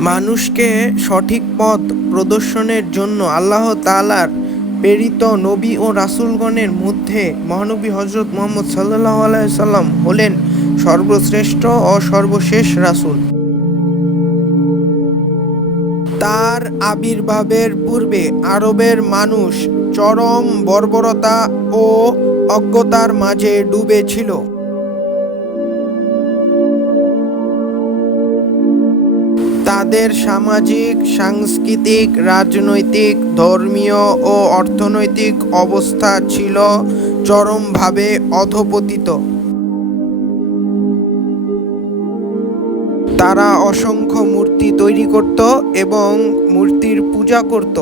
মানুষকে সঠিক পথ প্রদর্শনের জন্য আল্লাহ তাআলার প্রেরিত নবী ও রাসূলগণের মধ্যে মহানবী হজরত মোহাম্মদ সাল্লাহ আলাইহি সাল্লাম হলেন সর্বশ্রেষ্ঠ ও সর্বশেষ রাসূল। তার আবির্ভাবের পূর্বে আরবের মানুষ চরম বর্বরতা ও অজ্ঞতার মাঝে ডুবে ছিল। তাদের সামাজিক, সাংস্কৃতিক, রাজনৈতিক, ধর্মীয় ও অর্থনৈতিক অবস্থা ছিল চরমভাবে অধপতিত। তারা অসংখ্য মূর্তি তৈরি করত এবং মূর্তির পূজা করত।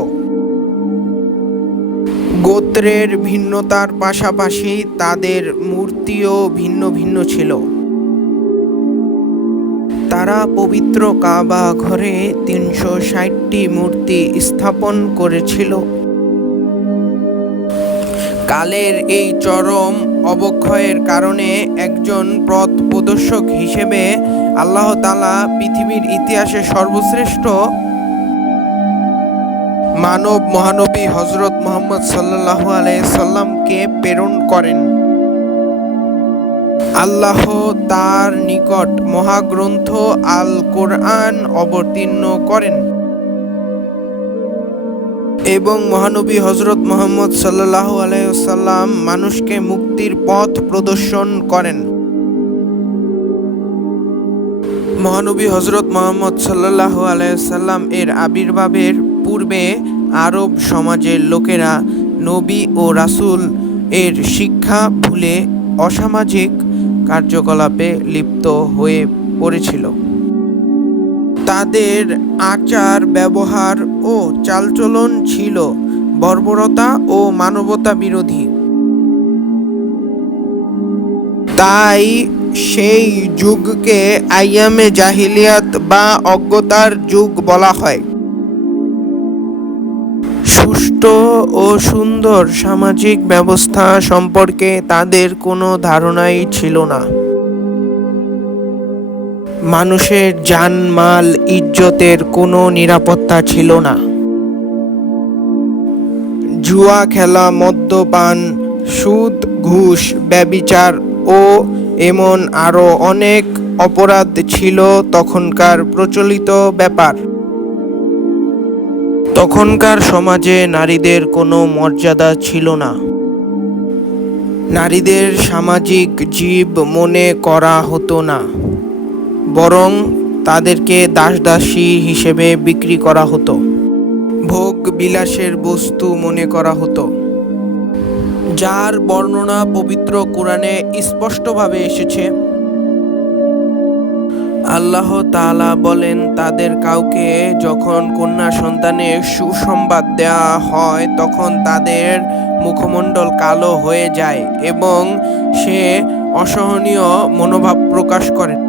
গোত্রের ভিন্নতার পাশাপাশি তাদের মূর্তিও ভিন্ন ভিন্ন ছিল। তারা পবিত্র কাবা ঘরে তিনশো ষাটটি মূর্তি স্থাপন করেছিল। কালের এই চরম অবক্ষয়ের কারণে একজন পথ প্রদর্শক হিসেবে আল্লাহ তালা পৃথিবীর ইতিহাসে সর্বশ্রেষ্ঠ মানব মহানবী হজরত মোহাম্মদ সাল্লাল্লাহু আলাইহি সাল্লামকে প্রেরণ করেন। আল্লাহ তার নিকট মহাগ্রন্থ আল কোরআন অবতীর্ণ করেন। এবং মহানবী হজরত মোহাম্মদ সাল্লাহ আলাইসাল্লাম মানুষকে মুক্তির পথ প্রদর্শন করেন। মহানবী হজরত মোহাম্মদ সাল্লাহ আলাইসাল্লাম এর আবির্ভাবের পূর্বে আরব সমাজের লোকেরা নবী ও রাসূল এর শিক্ষা ভুলে অসামাজিক কার্যকলাপে লিপ্ত হয়ে পড়েছিল। তাদের আচার, ব্যবহার ও চালচলন ছিল বর্বরতা ও মানবতা বিরোধী। তাই সেই যুগকে আইয়ামে জাহিলিয়াত বা অজ্ঞতার যুগ বলা হয়। সুষ্ঠু ও সুন্দর সামাজিক ব্যবস্থা সম্পর্কে তাদের কোনো ধারণাই ছিল না। মানুষের জানমাল, ইজ্জতের কোনো নিরাপত্তা ছিল না। জুয়া খেলা, মদ্যপান, সুদ, ঘুষ, ব্যবিচার ও এমন আরও অনেক অপরাধ ছিল তখনকার প্রচলিত ব্যাপার। তখনকার সমাজে নারীদের কোনো মর্যাদা ছিল না। নারীদের সামাজিক জীব মনে করা হতো না। বরং তাদেরকে দাসদাসী হিসেবে বিক্রি করা হতো। ভোগ বিলাসের বস্তু মনে করা হতো। যার বর্ণনা পবিত্র কোরআনে স্পষ্টভাবে এসেছে আল্লাহ তালা বলেন, তাদের কাউকে যখন কন্যা সন্তানের সুসংবাদ দেওয়া হয়, তখন তাদের মুখমণ্ডল কালো হয়ে যায় এবং সে অসহনীয় মনোভাব প্রকাশ করে।